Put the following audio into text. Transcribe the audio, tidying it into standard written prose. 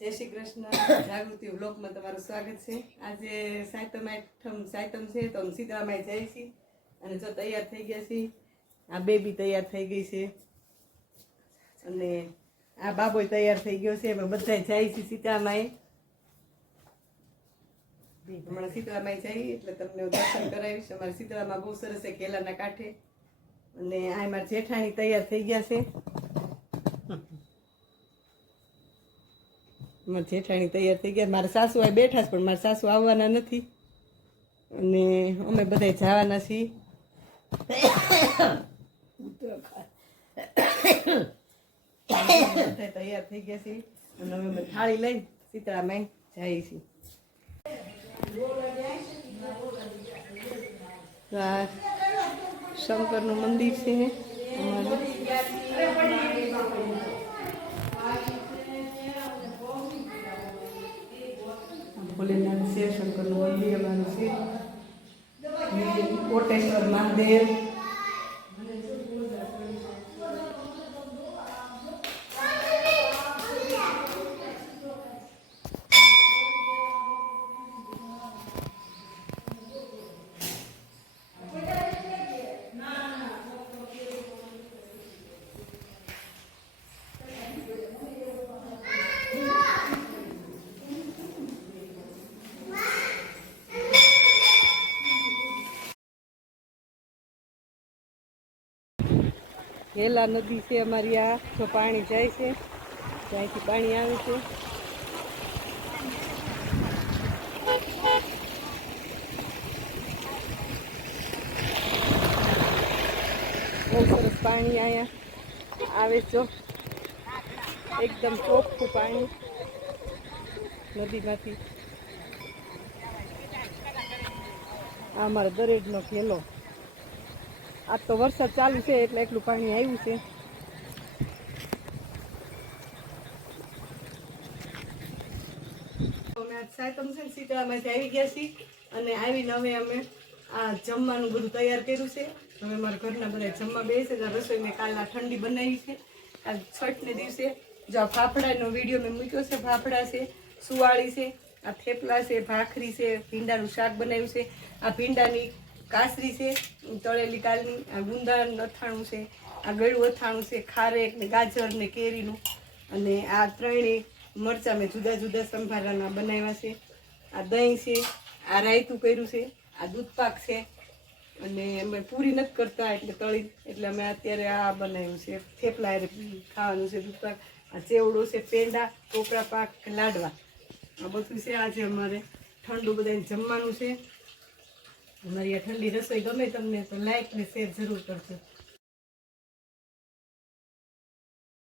જય શ્રી કૃષ્ણ જાગૃતિ વ્લોગમાં તમારું સ્વાગત છે। આજે સાયતમ છે તો અમે સીતારામાઈ જાય છીએ અને જો તૈયાર થઈ ગયા છીએ। આ બેબી તૈયાર થઈ ગઈ છે અને આ બાબોય તૈયાર થઈ ગયો છે। અમે બધા જાય છીએ સીતારામાઈ। હમણાં સીતારામાઈ જઈએ એટલે તમને હું દર્શન કરાવીશ। અમારે સીતારામા બહુ સરસ છે કેલાના કાંઠે અને આ મારા જેઠાણી તૈયાર થઈ ગયા છે। મારા જેઠાણી તૈયાર થઈ ગયા। મારા સાસુ આ બેઠા છે પણ મારા સાસુ આવવાના નથી અને અમે બધા જવાના છીએ। બધા તૈયાર થઈ ગયા છીએ અને અમે થાળી લઈને સીતારામાઈ જઈએ છીએ। શંકરનું મંદિર છે અમારું। ભોલેનાથ છે, શંકરનું મંદિર અમારું છે, કોટેશ્વર મહાદેવ, કેલા નદી છે અમારી। આ જો પાણી જાય છે ત્યાંથી પાણી આવે છે। બહુ સરસ પાણી અહીંયા આવે છે, એકદમ ચોખ્ખું પાણી નદીમાંથી। આ અમારો દરેકનો કેલો। આજ તો વરસાદ ચાલુ છે એટલે એટલું પાણી આવ્યું છે। અમે આજ સાયતમ છે ને સીતારામાથી આવી ગયા છીએ અને આવીને હવે અમે આ જમવાનું બધું તૈયાર કર્યું છે। હવે મારા ઘરના બધા જમવા બેસે। રસોઈ મેં કાલ ઠંડી બનાવી છે। કાલ છઠને દિવસે જો ફાફડાનો વિડીયો મેં મૂક્યો છે। ફાફડા છે, સુવાળી છે, આ થેપલા છે, ભાખરી છે, ભીંડાનું શાક બનાવ્યું છે, આ ભીંડાની કાસરી છે તળેલી કાલની, આ ગુંદાનું અથાણું છે, આ ગળું અથાણું છે, ખારેક ને ગાજર ને કેરીનું, અને આ ત્રણેય મરચાં મેં જુદા જુદા સંભારાના બનાવ્યા છે। આ દહીં છે, આ રાયતું કર્યું છે, આ દૂધપાક છે અને અમે પૂરી નથી કરતા એટલે તળી એટલે અમે અત્યારે આ બનાવ્યું છે। થેપલા ખાવાનું છે દૂધપાક, આ ચેવડો છે, પેંડા, ટોપરા પાક, લાડવા, આ બધું છે। આજે અમારે ઠંડુ બધાને જમવાનું છે। અમારી આ ઠંડી રસોઈ ગમે તમને તો લાઈક ને શેર જરૂર કરજો।